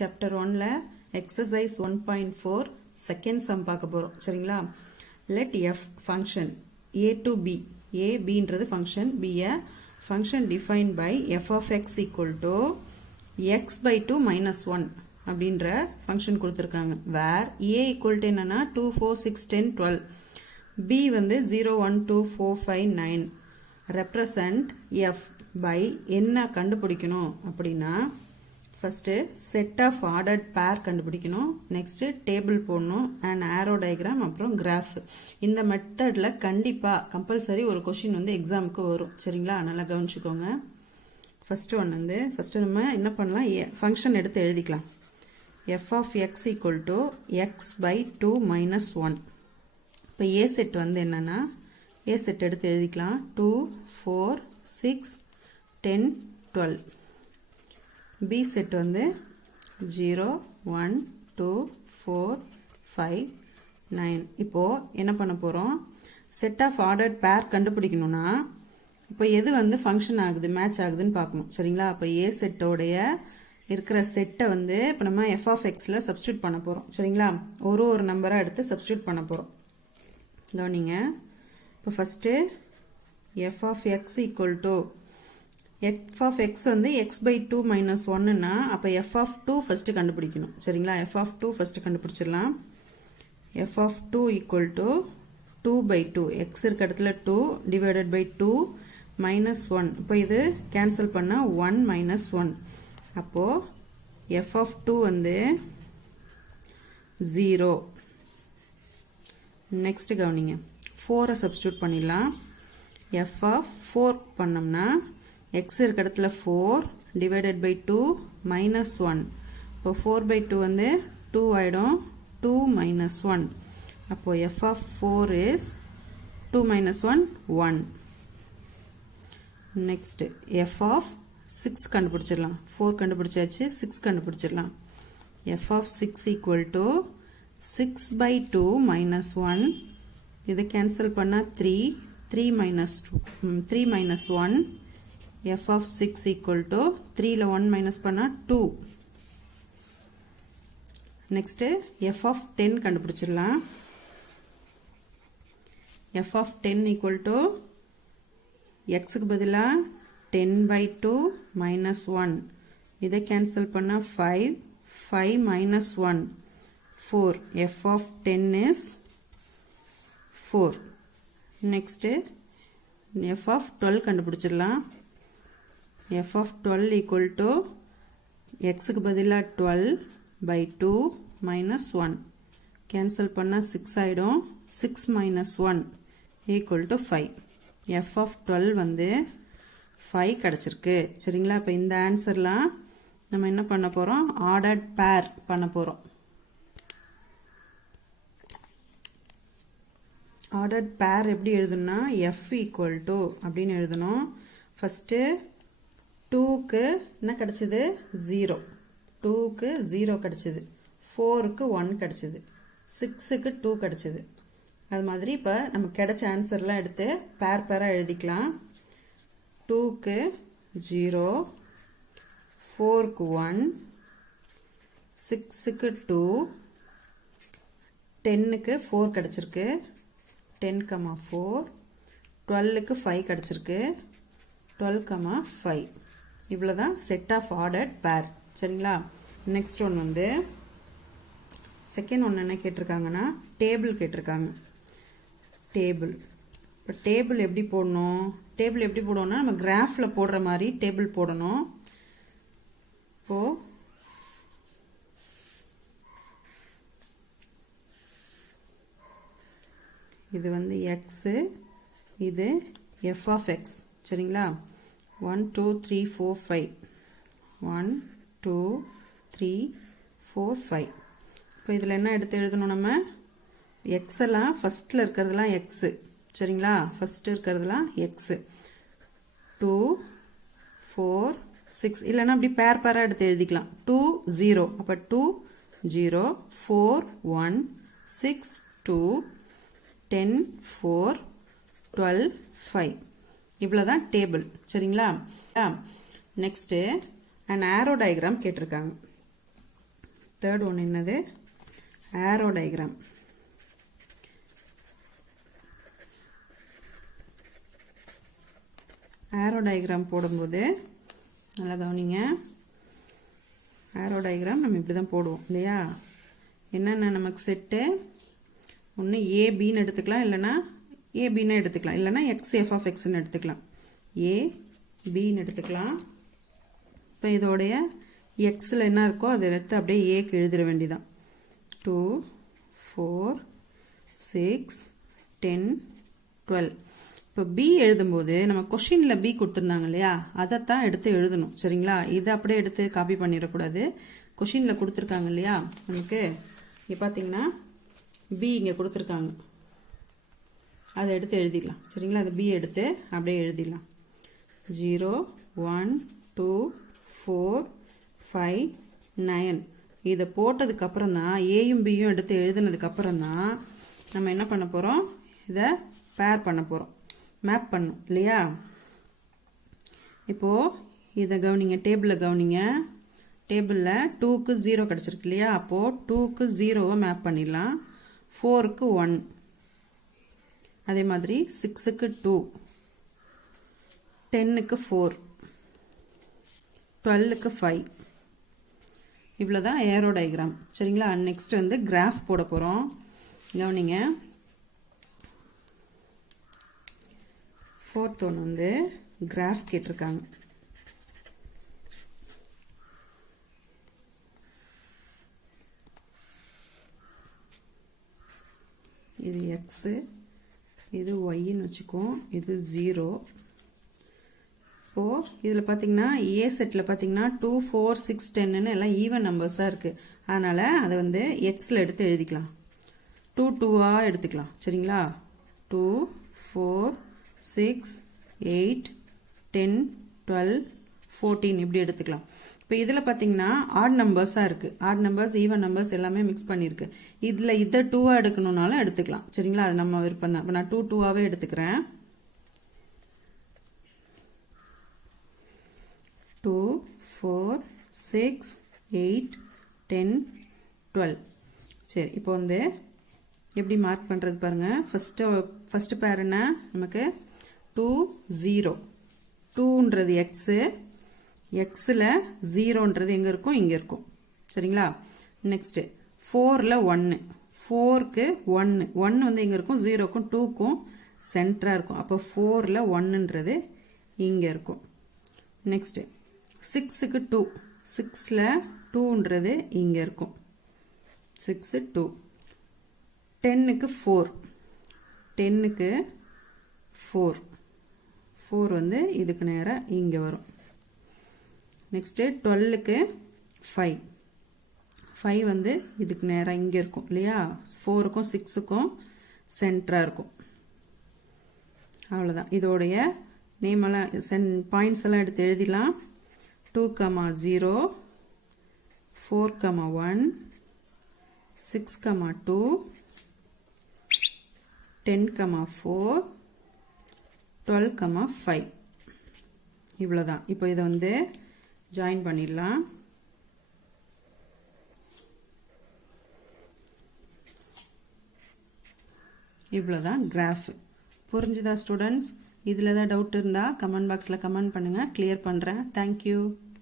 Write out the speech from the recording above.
Chapter 1ல exercise 1.4 second sum பார்க்க போறோம் சரிங்களா. Let f function a to b, a bன்றது function, b a function defined by f of x equal to x by 2 minus 1 அப்படின்ற function கொடுத்திருக்காங்க. where a equal to என்னன்னா 2, 4, 6, 10, 12, b வந்து 0, 1, 2, 4, 5, 9 represent f by என்ன கண்டுபிடிக்கணும் அப்படின்னா first set of ordered pair கண்டுபிடிக்கணும், next table போடணும் and arrow diagram அப்புறம் graph. இந்த மெத்தட்ல கண்டிப்பா கம்பல்சரி ஒரு கொஸ்டின் வந்து எக்ஸாமுக்கு வரும் சரிங்களா. நல்லா கவனிச்சுக்கோங்க. first one வந்து first நம்ம என்ன பண்ணலாம், ஃபங்க்ஷன் எடுத்து எழுதிக்கலாம். f of x equal to x by 2 minus 1. இப்போ a செட் வந்து என்னன்னா a செட் எடுத்து எழுதிக்கலாம். 2, 4, 6, 10, 12. b செட் வந்து 0, 1, 2, 4, 5, 9. இப்போ என்ன பண்ண போறோம், செட் ஆஃப் ஆர்டர்ட் பேர் கண்டுபிடிக்கணும்னா இப்போ எது வந்து ஃபங்க்ஷன் ஆகுது மேட்ச் ஆகுதுன்னு பார்க்கணும் சரிங்களா. அப்போ a செட்டோடைய இருக்கிற செட்டை வந்து இப்போ நம்ம f of xல சப்ஸ்டியூட் பண்ண போறோம் சரிங்களா. ஒரு நம்பரா எடுத்து சப்ஸ்டியூட் பண்ண போறோம். கவனிங்க. இப்போ first f of x equal to f of x வந்து x by 2 minus 1னா அப்ப f of 2 first கண்டுபிடிக்கணும் சரிங்களா. f of 2 first கண்டுபிடிச்சிடலாம். f of 2 equal to 2 by 2, x இருக்க இடத்துல 2 divided by 2 minus 1. இப்போ இது கேன்சல் பண்ணா 1 minus 1. அப்போ f of 2 வந்து 0. next கவனிங்க. 4 சப்ஸ்டியூட் பண்ணிடலாம். f of 4 பண்ணோம்னா x இருக்க இடத்துல 4 divided by 2 minus 1. இப்போ 4 by 2 வந்து 2 ஆயிடும். 2 minus 1. அப்போ f of 4 is 2 minus 1, 1. next f of 6 கண்டுபிடிச்சிடலாம். 4 கண்டுபிடிச்சாச்சு, 6 கண்டுபிடிச்சிடலாம். f of 6 equal to 6 by 2 minus 1. இதை கேன்சல் பண்ணா 3, 3 minus 1. f of 6 equal to 3ல 1 minus பண்ணா 2. next f of 10 கண்டுபிடிச்சிடலாம். f of 10 equal to x க்கு பதிலா 10 by 2 minus 1. இதை கேன்சல் பண்ணா 5, 5 minus 1, 4. f of 10 is 4. next f of 12 கண்டுபிடிச்சிடலாம். f of 12 equal to x க்கு பதிலா 12 by 2 minus 1. cancel பண்ணா 6 ஆயிடும். 6 minus 1 equal to 5. f of 12 வந்து 5 கிடைச்சிருக்கு சரிங்களா. இப்போ இந்த ஆன்சர்லாம் நம்ம என்ன பண்ண போறோம், ஆர்டர்ட் பேர் பண்ண போறோம். ஆர்டர்ட் பேர் எப்படி எழுதணும்னா f equal to அப்படின்னு எழுதணும். ஃபர்ஸ்ட் 2க்கு என்ன கிடைச்சது 0, 2க்கு 0 கிடைச்சது, 4க்கு 1 கிடைச்சது, 6க்கு 2 கிடைச்சது. அது மாதிரி இப்ப நம்ம கிடைச்ச ஆன்சர்லாம் எடுத்து பேரா எழுதிக்கலாம். 2க்கு 0, 4க்கு 1, 6க்கு 2, 10க்கு 4 கிடைச்சிருக்கு, 10, 4, 12க்கு 5 கிடைச்சிருக்கு, 12, 5. இவ்வளவுதான் செட் ஆஃப் ஆர்டர்ட் பேர் சரிங்களா. நெக்ஸ்ட் ஒன் வந்து செகண்ட் ஒன் என்ன கேட்டிருக்காங்கன்னா டேபிள் கேட்டிருக்காங்க. டேபிள் இப்போ டேபிள் எப்படி போடணும், டேபிள் எப்படி போடணும்னா நம்ம கிராஃப்ல போடுற மாதிரி டேபிள் போடணும். இப்போ இது வந்து x, இது f of x சரிங்களா. 1, 2, 3, 4, 5. 1, 2, 3, 4, 5. இப்போ இதில் என்ன எடுத்து எழுதணும், நம்ம x எல்லாம் ஃபர்ஸ்ட்ல இருக்கிறதுலாம் x சரிங்களா. ஃபர்ஸ்ட் இருக்கிறதுலாம் x. 2, 4, 6 இல்லைன்னா அப்படி பேரா எடுத்து எழுதிக்கலாம். 2, 0. அப்போ 2, 0, 4, 1, 6, 2, 10, 4, 12, 5. இவ்வளவுதான் டேபிள் சரிங்களா. நெக்ஸ்ட் an arrow diagram கேட்டிருக்காங்க. தேர்ட் ஒன் என்னது, ஆரோ டயக்ராம். ஆரோ டயக்ராம் போடும்போது நல்லா கவனிங்க. ஆரோ டயக்ராம் நம்ம இப்படி தான் போடுவோம் இல்லையா. என்னென்ன நமக்கு செட்டு, ஒன்று ஏபின்னு எடுத்துக்கலாம், இல்லைன்னா ஏபின்னு எடுத்துக்கலாம், இல்லைன்னா எக்ஸ் எஃப் ஆஃப் எக்ஸ்ன்னு எடுத்துக்கலாம். ஏ பின்னு எடுத்துக்கலாம். இப்போ இதோடைய எக்ஸில் என்ன இருக்கோ அதை எடுத்து அப்படியே ஏக்கு எழுதிட வேண்டியதான். 2 4 6 10 12. இப்போ பி எழுதும்போது நம்ம கொஷினில் பி கொடுத்துருந்தாங்க இல்லையா, அதைத்தான் எடுத்து எழுதணும். சரிங்களா, இதை அப்படியே எடுத்து காப்பி பண்ணிடக்கூடாது. கொஷினில் கொடுத்துருக்காங்க இல்லையா நமக்கு, இங்கே பார்த்தீங்கன்னா பி இங்கே கொடுத்துருக்காங்க, அதை எடுத்து எழுதிடலாம். சரிங்களா, அதை பி எடுத்து அப்படியே எழுதிடலாம். 0 1 2 4 5 9. இதை போட்டதுக்கு அப்புறம் தான், ஏயும் பியும் எடுத்து எழுதுனதுக்கு அப்புறம் தான் நம்ம என்ன பண்ண போறோம், இதை பேர் பண்ண போறோம், மேப் பண்ணும் இல்லையா. இப்போ இதை கவனிங்க, டேபிளில் கவனிங்க. டேபிளில் 2க்கு 0 கிடைச்சிருக்கு இல்லையா, அப்போ 2க்கு 0வை மேப் பண்ணிடலாம். 4க்கு 1, அதே மாதிரி 6க்கு 2, 10க்கு 4, 12க்கு 5. இவ்வளோதான் ஏரோ டயக்ராம். சரிங்களா, நெக்ஸ்ட் வந்து கிராஃப் போட போகிறோம். கவனிங்க, ஃபோர்த் ஒன்று வந்து கிராஃப் கேட்டிருக்காங்க. இது எக்ஸு, இது ஒய்ன்னு வச்சுக்கோம், இது 0. இப்போ இதில் பார்த்தீங்கன்னா ஏ செட்டில் பார்த்தீங்கன்னா 2 4 6 10ன்னு எல்லாம் ஈவன் நம்பர்ஸாக இருக்குது. அதனால் அதை வந்து எக்ஸில் எடுத்து எழுதிக்கலாம். 2 2ஆக எடுத்துக்கலாம். சரிங்களா, 2 4 6 8 10 12 14 இப்படி எடுத்துக்கலாம். இப்போ இதில் பார்த்தீங்கன்னா ஆட் நம்பர்ஸாக இருக்குது. ஆட் நம்பர்ஸ் ஈவன் நம்பர்ஸ் எல்லாமே மிக்ஸ் பண்ணியிருக்கு. இதில் இதை 2ஆக எடுக்கணும்னாலும் எடுத்துக்கலாம். சரிங்களா, அது நம்ம விருப்பம் தான். இப்போ நான் 2 2ஆகவே எடுத்துக்கிறேன். 2 4 6 8 10 12. சரி, இப்போ வந்து எப்படி மார்க் பண்ணுறது பாருங்க. ஃபர்ஸ்ட் பேர் என்ன நமக்கு, 2 0. 2ன்றது எக்ஸு, எக்ஸில் 0ன்றது எங்கே இருக்கும், இங்கே இருக்கும். சரிங்களா, நெக்ஸ்ட்டு 4ல் 1, 4க்கு 1, 1 வந்து எங்கே இருக்கும், 0க்கும் 2க்கும் சென்டராக இருக்கும். அப்போ 4ல் 1ன்றது இங்கே இருக்கும். நெக்ஸ்ட்டு 6க்கு 2, 6ல் 2ன்றது இங்கே இருக்கும். 6 2. 10க்கு 4, 10க்கு 4, 4 வந்து இதுக்கு நேராக இங்கே வரும். நெக்ஸ்ட்டு 12க்கு 5, 5 வந்து இதுக்கு நேராக இங்கே இருக்கும் இல்லையா. 4க்கும் 6க்கும் சென்டராக இருக்கும். அவ்வளோதான். இதோடைய நேம் எல்லாம் பாயிண்ட்ஸ் எல்லாம் எடுத்து எழுதிடலாம். 2, 0, 4, 1, 6, 2, 10, 4, 12, 5. இவ்வளோதான். இப்போ இதை வந்து ஜாயின் பண்ணிடலாம். இவ்வளோதான் கிராஃப். புரிஞ்சுதா ஸ்டூடெண்ட்ஸ்? இதில் ஏதாவது டவுட் இருந்தால் கமெண்ட் பாக்ஸில் கமெண்ட் பண்ணுங்கள், கிளியர் பண்ணுறேன். தேங்க்யூ.